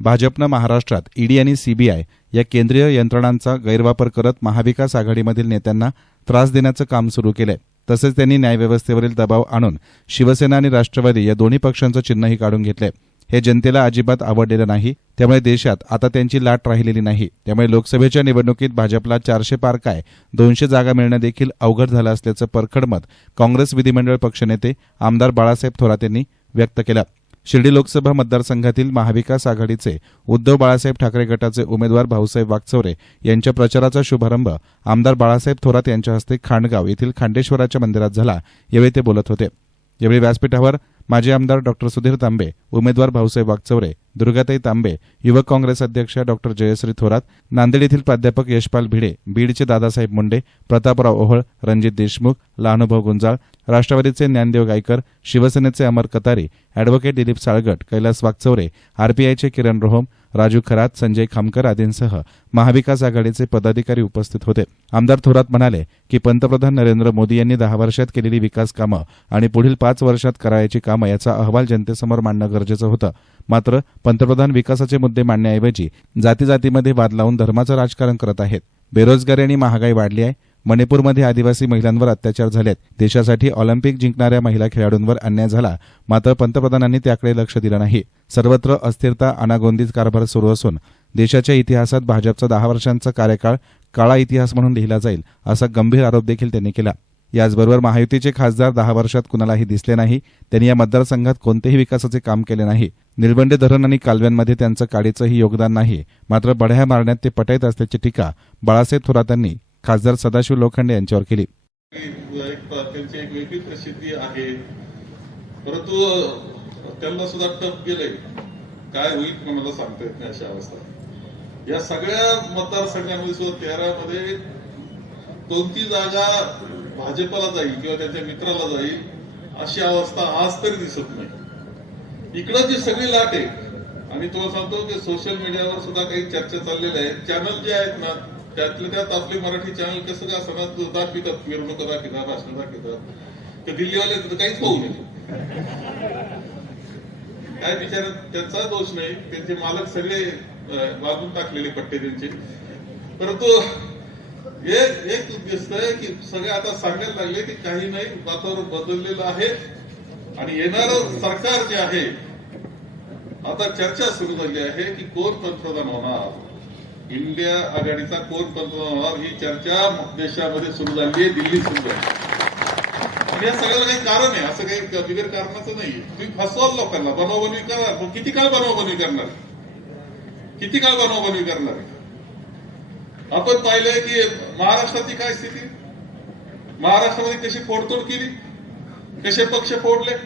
भाजपनं महाराष्ट्रात ईडी आणि सीबीआय या केंद्रीय यंत्रणांचा गैरवापर करत महाविकास आघाडीमधील नेत्यांना त्रास देण्याचं काम सुरू केलंय. तसेच त्यांनी न्यायव्यवस्थेवरील दबाव आणून शिवसेना आणि राष्ट्रवादी या दोन्ही पक्षांचं चिन्हही काढून घेतलंय. हे जनतेला अजिबात आवडलेलं नाही. त्यामुळे देशात आता त्यांची लाट राहिलेली नाही. त्यामुळे लोकसभेच्या निवडणुकीत भाजपला चारशे पार काय दोनशे जागा मिळणं देखील अवघड झालं असल्याचं परखड मत काँग्रेस विधिमंडळ पक्षनेते आमदार बाळासाहेब थोरात यांनी व्यक्त केलं. शिर्डी लोकसभा मतदारसंघातील महाविकास आघाडीचे उद्धव बाळासाहेब ठाकरे गटाचे उमेदवार भाऊसाहेब वागचौरे यांच्या प्रचाराचा शुभारंभ आमदार बाळासाहेब थोरात यांच्या हस्ते खांडगाव येथील खांडेश्वराच्या मंदिरात झाला. यावेळी ते बोलत होते. यावेळी व्यासपीठावर माजी आमदार डॉक्टर सुधीर तांबे उमेदवार भाऊसाहेब वागचौरे दुर्गाताई तांबे युवक काँग्रेस अध्यक्ष डॉक्टर जयश्री थोरात नांदेड येथील प्राध्यापक यशपाल भिडे बीडचे दादासाहेब मुंडे प्रतापराव ओहळ रणजित देशमुख लहानुभव गुंजाळ राष्ट्रवादीचे ज्ञानदेव गायकर शिवसेनेचे अमर कतारी अॅडव्होकेट दिलीप साळगट कैलास वागचौरे आरपीआयचे किरण रोहम राजू खरात संजय खामकर आदींसह महाविकास आघाडीचे पदाधिकारी उपस्थित होते. आमदार थोरात म्हणाले की पंतप्रधान नरेंद्र मोदी यांनी दहा वर्षात केलेली विकास कामं आणि पुढील पाच वर्षात करायची कामं याचा अहवाल जनतेसमोर मांडणं गरजेचं होतं. मात्र पंतप्रधान विकासाचे मुद्दे मांडण्याऐवजी जाती जातीमध्ये वाद लावून धर्माचं राजकारण करत आहेत. बेरोजगारी आणि महागाई वाढली आहे. मणिपूरमध्ये आदिवासी महिलांवर अत्याचार झालेत. देशासाठी ऑलिम्पिक जिंकणाऱ्या महिला खेळाडूंवर अन्याय झाला. मात्र पंतप्रधानांनी त्याकडे लक्ष दिलं नाही. सर्वत्र अस्थिरता अनागोंदीत कारभार सुरू असून देशाच्या इतिहासात भाजपचा दहा वर्षांचा कार्यकाळ काळा इतिहास म्हणून लिहिला जाईल असा गंभीर आरोप देखील त्यांनी केला. याचबरोबर महायुतीचे खासदार दहा वर्षात कुणालाही दिसले नाही. त्यांनी या मतदारसंघात कोणतेही विकासाचे काम केले नाही. निलबंडे धरण आणि कालव्यांमध्ये त्यांचं काडीचंही योगदान नाही. मात्र बढ्या मारण्यात ते पटाईत असल्याची टीका बाळासाहेब थोरात यांनी खासदार सदाशिव लोखंडे यांच्यावर केली. परंतु त्यांना सुद्धा टप गेले काय होईल कोणाला सांगता येत नाही अशा अवस्था. या सगळ्या मतदारसंघांमध्ये सुद्धा तेरा मध्ये कोणती जागा भाजपला जाईल किंवा त्याच्या मित्राला जाईल अशी अवस्था आज तरी दिसत नाही. इकडं जी सगळी लाट आहे आणि तुम्हाला सांगतो की सोशल मीडियावर सुद्धा काही चर्चा चाललेल्या आहेत. चॅनल जे आहेत ना त्यातले त्यात आपले मराठी चॅनल कसं काय असणार दाखवितात मिरवणूक दाखवितात भाषण दाखवितात. ते दिल्लीवाले तर काहीच पाहू नये. काय विचार त्यांचा दोष नाही. त्यांचे मालक सगळे वागून वाजून टाकलेले पट्टे त्यांचे. परंतु एक एक दिसतंय आहे की सगळे आता सांगायला लागले की काही नाही वातावरण बदललेलं आहे. आणि येणारं सरकार जे आहे आता चर्चा सुरू झाली आहे की कोण पंतप्रधान होणार? इंडिया आघाडीचा कोण पंतप्रधान होणार? ही चर्चा देशामध्ये सुरू झाली आहे दिल्ली सुरू झाली आणि या सगळ्याला काही कारण आहे असं काही बिगर कारणाचं नाहीये. तुम्ही फसवाल लोकांना बनवबनवी करणार. मग किती काळ बनवबनवी करणार? किती काळ बनवबनवी करणार? आपण पाहिलंय की महाराष्ट्राची काय स्थिती? महाराष्ट्रामध्ये कशी फोडतोड केली? कसे पक्ष फोडले?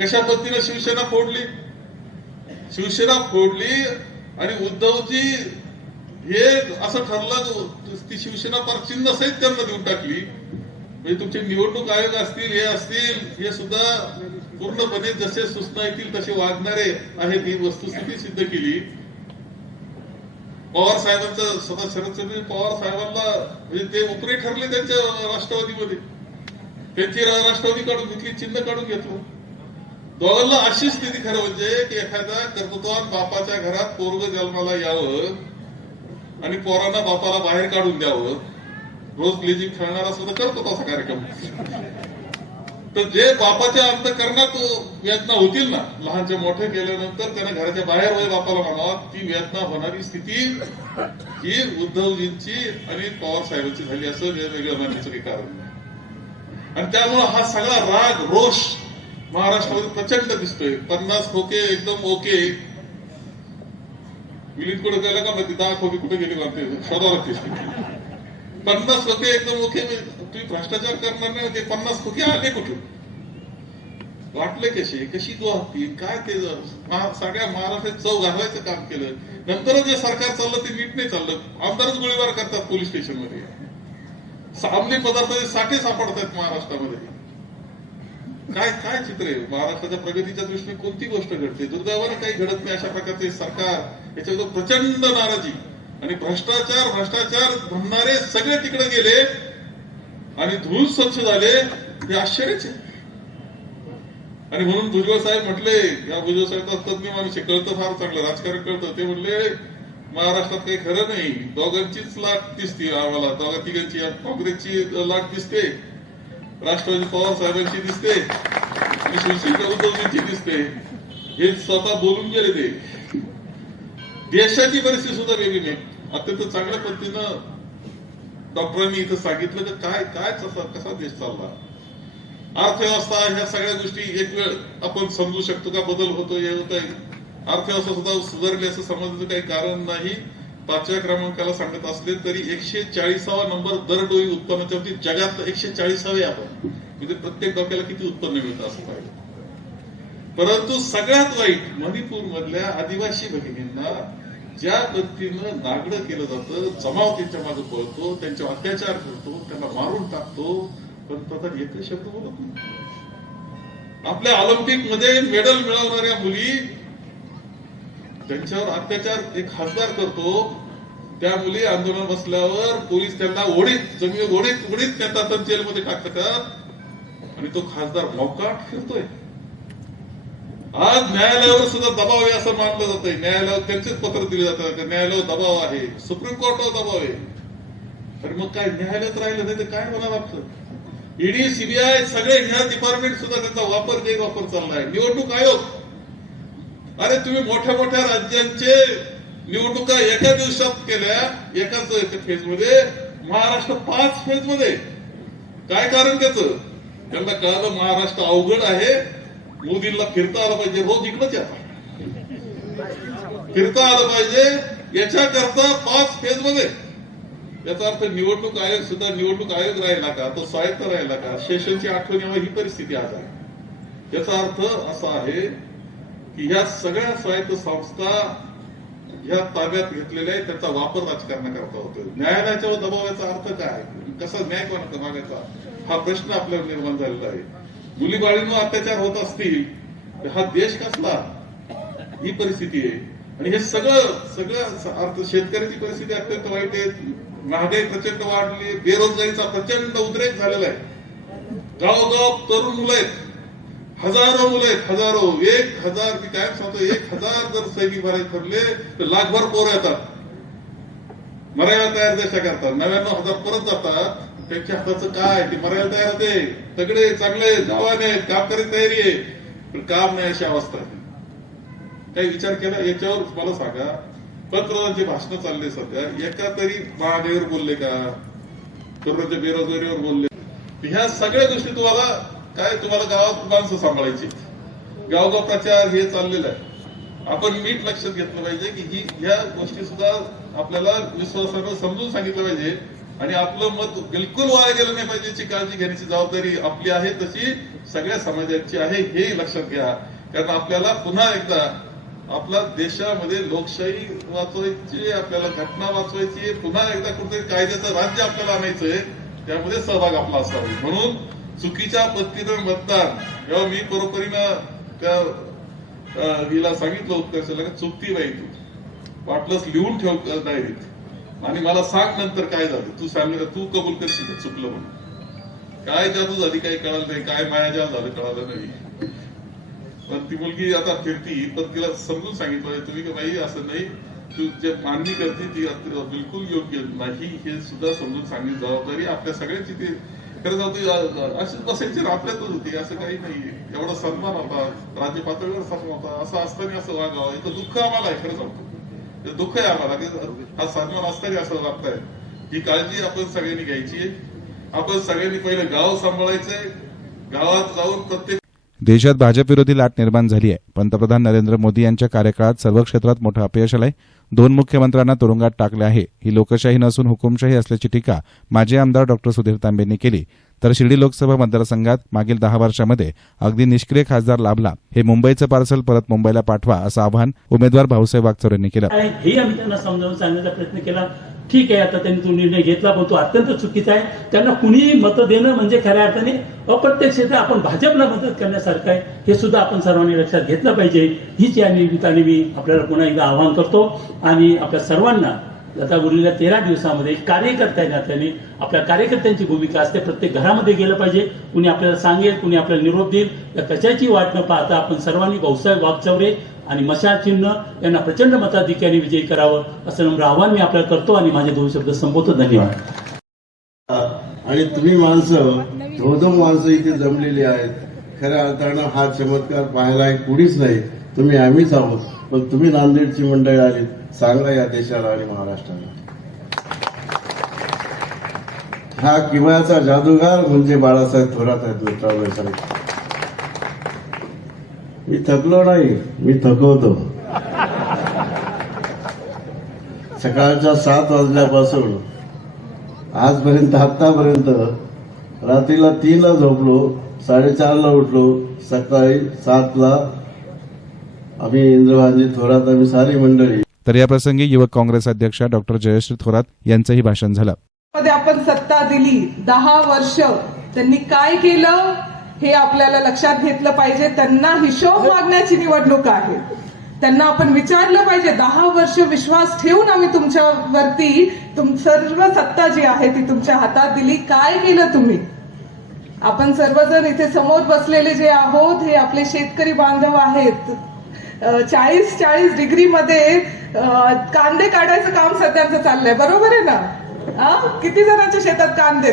कशा पद्धतीने शिवसेना फोडली? शिवसेना फोडली आणि उद्धवजी हे असं ठरलं ती शिवसेना फार चिन्ह सहित त्यांना देऊन टाकली. म्हणजे तुमचे निवडणूक आयोग असतील हे असतील हे सुद्धा पूर्णपणे जसे सूचना येतील तसे वागणारे आहेत ही वस्तुस्थिती सिद्ध केली. पवार साहेबांचं स्वतः शरदचंद्र पवार साहेबांना म्हणजे ते उपरे ठरले त्यांच्या राष्ट्रवादीमध्ये. त्यांची राष्ट्रवादी काढून घेतली चिन्ह काढून घेतलं. दोघांना अशी स्थिती खरं म्हणजे की एखाद्या कर्तृत्वान बापाच्या घरात पोरग जन्माला यावं आणि पोरांना बापाला बाहेर काढून द्यावं. रोज लेजिम खेळणारा सुद्धा करतो तसा कार्यक्रम. तर जे बापाच्या अंतकरणात वेदना होतील ना लहानचे मोठे केल्यानंतर त्यांना घराच्या बाहेर वय बापाला म्हणावा ती वेदना होणारी स्थिती ही उद्धवजींची आणि पवार साहेबांची झाली असं वेगवेगळ्या मानण्याचं काही कारण नाही. आणि त्यामुळे हा सगळा राग रोष महाराष्ट्रामध्ये प्रचंड दिसतोय. पन्नास खोके एकदम ओके. विलीन कुठे गेलं का माहिती? दहा खोके कुठे गेले का ते शोधावं लागते पन्नास खोके एकदम ओके. तुम्ही भ्रष्टाचार करणार नाही ते पन्नास खोके आले कुठून? वाटले कसे कशी वाहतील काय ते सगळ्या महाराष्ट्रात चव घालायचं काम केलं. नंतर जे सरकार चाललं ते नीट नाही चाललं. आमदारच गोळीबार करतात पोलीस स्टेशनमध्ये अंमली पदार्थाचे साठे सापडतात महाराष्ट्रामध्ये. काय काय चित्र आहे? महाराष्ट्राच्या प्रगतीच्या दृष्टीने कोणती गोष्ट घडते? दुर्दैवाने काही घडत नाही अशा प्रकारचे सरकार याच्यावर प्रचंड नाराजी. आणि भ्रष्टाचार भ्रष्टाचार म्हणणारे सगळे तिकडे गेले आणि धूळ स्वच्छ झाले हे आश्चर्यच आहे. आणि म्हणून भुजबळ साहेब म्हटले या भुजबळ साहेब तज्ञ माणूस आहे, कळतं फार चांगलं राजकारण कळतं. ते म्हणले महाराष्ट्रात काही खरं नाही दोघांचीच लाट दिसते आम्हाला दोघा तिघांची काँग्रेसची लाट दिसते राष्ट्रवादी पवार साहेबांची दिसते आणि शिवसेना उद्धवजींची दिसते. हे स्वतः बोलून गेले ते. देशाची परिस्थिती सुद्धा वेगळी नाही. अत्यंत चांगल्या पद्धतीनं डॉक्टरांनी इथं सांगितलं की काय काय कसा कसा देश चालला? अर्थव्यवस्था ह्या सगळ्या गोष्टी एक वेळ आपण समजू शकतो का बदल होतो हे होत आहे अर्थव्यवस्था सुद्धा सुधारली असं समजण्याचं काही कारण नाही. पाचव्या क्रमांकाला सांगत असले तरी एकशे चाळीसावा नंबर दरडोई उत्पन्नाच्या बाबतीत जगात एकशे चाळीसावे आपण. म्हणजे प्रत्येक डोक्याला किती उत्पन्न मिळतं असं पाहिजे परंतु सगळ्यात वाईट मणिपूर मधल्या आदिवासी भगिनींना ज्या पद्धतीनं नागडं केलं जातं जमाव त्यांच्या मागे पळतो त्यांच्यावर अत्याचार करतो त्यांना मारून टाकतो पण प्रधान एकही शब्द बोलत नाही. आपल्या ऑलिम्पिकमध्ये मेडल मिळवणाऱ्या मुली त्यांच्यावर अत्याचार एक खासदार करतो. त्या मुली आंदोलन बसल्यावर पोलीस त्यांना ओढीत जमीन ओढीत ओढीत त्यांना जेलमध्ये टाकतात. आणि तो खासदार मौका फिरतोय. आज न्यायालयावर सुद्धा दबाव आहे असं मानलं जात आहे न्यायालयावर त्यांचेच पत्र दिले जातात न्यायालयावर दबाव आहे. सुप्रीम कोर्टावर दबाव आहे. तर मग काय न्यायालयात राहिलं नाही तर काय होणार आपलं? ईडी सीबीआय सगळे ह्या डिपार्टमेंट सुद्धा त्यांचा वापर गैरवापर चाललाय. निवडणूक आयोग. अरे तुम्ही मोठ्या मोठ्या राज्यांचे निवडणुका एका दिवसात केल्या एकाच फेजमध्ये. महाराष्ट्र पाच फेजमध्ये. काय कारण त्याच? त्यांना कळालं महाराष्ट्र अवघड आहे. मोदींना फिरता आलं पाहिजे रोज इकडंच येतात फिरता आलं पाहिजे याच्याकरता पाच फेजमध्ये याचा अर्थ निवडणूक आयोग सुद्धा निवडणूक आयोग राहिला का तो स्वायत्त राहिला का सेशनची आठवण यावं ही परिस्थिती आज आहे. याचा अर्थ असा आहे की ह्या सगळ्या स्वायत्त संस्था ह्या ताब्यात घेतलेल्या आहेत त्याचा वापर राजकारणाकरता होतो न्यायालयाच्या दबावाचा अर्थ काय? कसा न्याय कोणाचा मागायचा? हा प्रश्न आपल्याला निर्माण झालेला आहे. मुलीबाळींवर अत्याचार होत असतील तर हा देश कसला? ही परिस्थिती आहे. आणि हे सगळं सगळं अर्थ शेतकऱ्याची परिस्थिती अत्यंत वाईट आहे. महागाई प्रचंड वाढली बेरोजगारीचा प्रचंड उद्रेक झालेला आहे. गावोगाव तरुण मुलं आहेत. हजारो मुलं आहेत हजारो. एक हजार मी काय सांगतो एक हजार जर सैनिक भरायचे ठरले तर लाखभर पोरं येतात. मरायला तयार देशा करतात. नव्याण्णव हजार परत जातात. त्यांच्या हाताचं काय? ते मरायला तयार होते. तगडे चांगले जवान आहेत काम करायची तयारी आहे. पण काम नाही अशी अवस्था आहे. काही विचार केला? याच्यावर मला सांगा. पंतप्रधानांची भाषण चालले सध्या. एका तरी महागाईवर बोलले का? तरुणांच्या बेरोजगारीवर बोलले. ह्या सगळ्या गोष्टी तुम्हाला काय तुम्हाला गावात माणसं सांभाळायची गावगाव प्रचार हे चाललेलं आहे. आपण नीट लक्षात घेतलं पाहिजे की ही ह्या गोष्टी सुद्धा आपल्याला विश्वासानं समजून सांगितलं पाहिजे आणि आपलं मत बिलकुल वाया गेलं नाही पाहिजे याची काळजी घेण्याची जबाबदारी आपली आहे तशी सगळ्या समाजाची आहे हे लक्षात घ्या कारण आपल्याला पुन्हा एकदा आपला देशामध्ये लोकशाही वाचवायची आपल्याला घटना वाचवायची आहे. पुन्हा एकदा कुठेतरी कायद्याचं राज्य आपल्याला आणायचंय त्यामध्ये सहभाग आपला असावा म्हणून चुकीच्या पद्धतीनं मतदान जेव्हा मी बरोबरीनं त्या हिला सांगितलं उत्कर्षाला चुकती नाही तू वाटलंच लिहून ठेव डायरीत. आणि मला सांग नंतर काय झालं. तू सांगितलं तू कबूल करशील चुकलं म्हणून. काय जादू झाली काही कळालं नाही. काय मायाजाल झालं कळालं नाही. पण ती मुलगी आता फिरती पण तिला समजून सांगितलं तुम्ही की बाई असं नाही. तू जे मान्य करते ती बिलकुल योग्य नाही. हे सुद्धा समजून सांगण्याची जबाबदारी आपल्या सगळ्यांची ती खरं जाऊ अशीच बसायची रात्र्यातच होती. असं काही नाही. एवढा सन्मान होता. राज्य पातळीवर सन्मान होता. असं असताना असं वागावं. इथं दुःख आम्हाला आहे खरं सांगतो. दुःख आहे आम्हाला की हा सन्मान असताना असं वागताय ही काळजी आपण सगळ्यांनी घ्यायची आहे. आपण सगळ्यांनी पहिलं गाव सांभाळायचंय. गावात जाऊन प्रत्येक देशात भाजप विरोधी लाट निर्माण झाली आहे. पंतप्रधान नरेंद्र मोदी यांच्या कार्यकाळात सर्व क्षेत्रात मोठं अपयश आलंय. दोन मुख्यमंत्र्यांना तुरुंगात टाकले आहे. ही लोकशाही नसून हुकुमशाही असल्याची टीका माजी आमदार डॉक्टर सुधीर तांबेंनी केली. तर शिर्डी लोकसभा मतदारसंघात मागील दहा वर्षामध्ये अगदी निष्क्रिय खासदार लाभला. हे मुंबईचं पार्सल परत मुंबईला पाठवा असं आवाहन उमेदवार भाऊसाहेब वागचोर यांनी केलं. हे आम्ही त्यांना समजावून सांगण्याचा प्रयत्न केला. ठीक आहे आता त्यांनी तो निर्णय घेतला पण तो अत्यंत चुकीचा आहे. त्यांना कुणीही मतं देणं म्हणजे खऱ्या अर्थाने अप्रत्यक्षरित्या आपण भाजपला मदत करण्यासारखं आहे. हे सुद्धा आपण सर्वांनी लक्षात घेतलं पाहिजे. हीच या निमित्ताने मी आपल्याला पुन्हा एकदा आवाहन करतो आणि आपल्या सर्वांना आता उरलेल्या तेरा दिवसामध्ये एक कार्यकर्त्या नात्याने आपल्या कार्यकर्त्यांची भूमिका असते. प्रत्येक घरामध्ये गेलं पाहिजे. कुणी आपल्याला सांगेल कुणी आपल्याला निरोप देईल. या कशाची वाट न पाहता आपण सर्वांनी भाऊसाहेब वागचौरे आणि मशाल चिन्ह यांना प्रचंड मताधिक्याने विजयी करावं असं नम्र आव्हान मी आपल्याला करतो आणि माझे दोन शब्द संपवतो. धन्यवाद. आणि तुम्ही माणसं धोधम माणसं इथे जमलेली आहेत. खऱ्या अर्थानं हा चमत्कार पाहायला एक कुणीच नाही. तुम्ही आम्हीच आहोत पण तुम्ही नांदेडची मंडळी आली सांगा या देशाला आणि महाराष्ट्राला. हा किमयाचा जादूगार म्हणजे बाळासाहेब थोरात आहेत मित्रांनो मी थकलो नाही मी थकवतो. सकाळच्या सात वाजल्यापासून आजपर्यंत आतापर्यंत रात्रीला तीनला झोपलो साडेचारला उठलो सकाळी सातला आम्ही इंद्रभानजी थोरात आम्ही सारी मंडळी. तर याप्रसंगी युवक काँग्रेस अध्यक्षा डॉक्टर जयश्री थोरात यांचंही भाषण झालं. मध्ये आपण सत्ता दिली दहा वर्ष त्यांनी काय केलं हे आपल्याला लक्षात घेतलं पाहिजे. त्यांना हिशोब मागण्याची निवडणूक आहे. त्यांना आपण विचारलं पाहिजे दहा वर्ष विश्वास ठेवून आम्ही तुमच्यावरती तुम सर्व सत्ता जी आहे ती तुमच्या हातात दिली. काय केलं तुम्ही? आपण सर्वजण इथे समोर बसलेले जे आहोत हे आपले शेतकरी बांधव आहेत. चाळीस चाळीस डिग्री मध्ये कांदे काढायचं काम सध्याचं चाललंय. बरोबर आहे ना? आ? किती जणांच्या शेतात कांदे?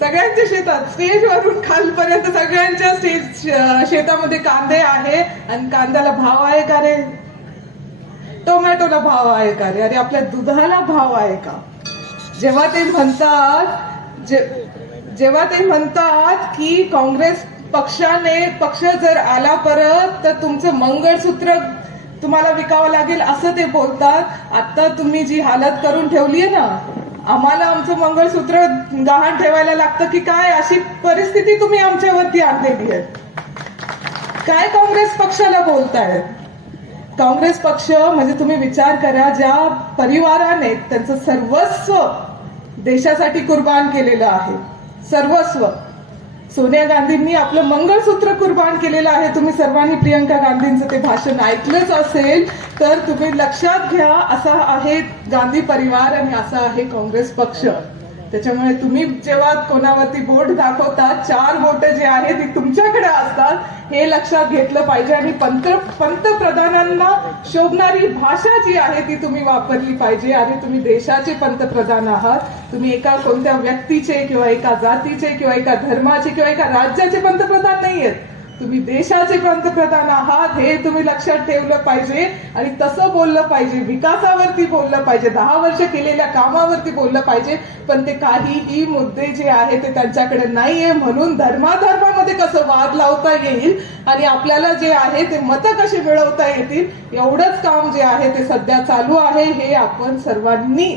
सगळ्यांच्या शेतात. स्टेज वरून खालपर्यंत सगळ्यांच्या स्टेज शेतामध्ये कांदे आहे आणि कांद्याला भाव आहे का रे? टोमॅटोला भाव आहे का रे? अरे आपल्या दुधाला भाव आहे का? जेव्हा ते म्हणतात जे- जेव्हा ते म्हणतात की काँग्रेस पक्षाने पक्ष जर आला परत तर तुमचं मंगळसूत्र तुम्हाला विकावं लागेल असं ते बोलतात. आता तुम्ही जी हालत करून ठेवली आहे ना आम्हाला आमचं मंगळसूत्र गहाण ठेवायला लागतं की काय? अशी परिस्थिती तुम्ही आमच्यावरती आणलेली आहे काय काँग्रेस पक्षाला बोलताय? काँग्रेस पक्ष म्हणजे तुम्ही विचार करा ज्या परिवाराने त्यांचं सर्वस्व देशासाठी कुर्बान केलेलं आहे सर्वस्व. सोनिया गांधींनी आपलं मंगळसूत्र कुर्बान केलेलं आहे. तुम्ही सर्वांनी प्रियंका गांधींचं ते भाषण ऐकलंच असेल तर तुम्ही लक्षात घ्या असा आहे गांधी परिवार आणि असा आहे काँग्रेस पक्ष. त्याच्यामुळे तुम्ही जेव्हा कोणावरती बोट दाखवता चार बोट जे आहे ती तुमच्याकडे असतात. हे लक्षात घेतलं पाहिजे आणि पंत पंतप्रधानांना शोभणारी भाषा जी आहे ती तुम्ही वापरली पाहिजे. आणि तुम्ही देशाचे पंतप्रधान आहात. तुम्ही एका कोणत्या व्यक्तीचे किंवा एका जातीचे किंवा एका धर्माचे किंवा एका राज्याचे पंतप्रधान नाही आहेत तुम्ही देशाचे पंतप्रधान आहात हे तुम्ही लक्षात ठेवलं पाहिजे आणि तसं बोललं पाहिजे विकासावरती बोललं पाहिजे दहा वर्ष केलेल्या कामावरती बोललं पाहिजे पण ते काहीही मुद्दे जे आहे ते त्यांच्याकडे नाहीये. म्हणून धर्माधर्मामध्ये कसं वाद लावता येईल आणि आपल्याला जे आहे ते मतं कशी मिळवता येतील एवढंच काम जे आहे ते सध्या चालू आहे हे आपण सर्वांनी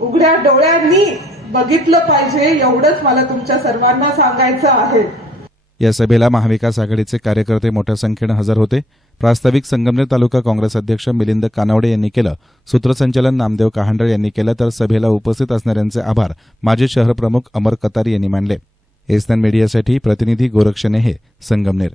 उघड्या डोळ्यांनी बघितलं पाहिजे. एवढंच मला तुमच्या सर्वांना सांगायचं आहे. या सभेला महाविकास आघाडीचे कार्यकर्ते मोठ्या संख्येनं हजर होते. प्रास्ताविक संगमनेर तालुका काँग्रेस अध्यक्ष मिलिंद कानावडे यांनी केलं. सूत्रसंचालन नामदेव कहांडळ यांनी केलं तर सभेला उपस्थित असणाऱ्यांचे आभार माजी शहर प्रमुख अमर कतारी यांनी मानले. एसनॅन मीडियासाठी प्रतिनिधी गोरक्षणे हे संगमनेर.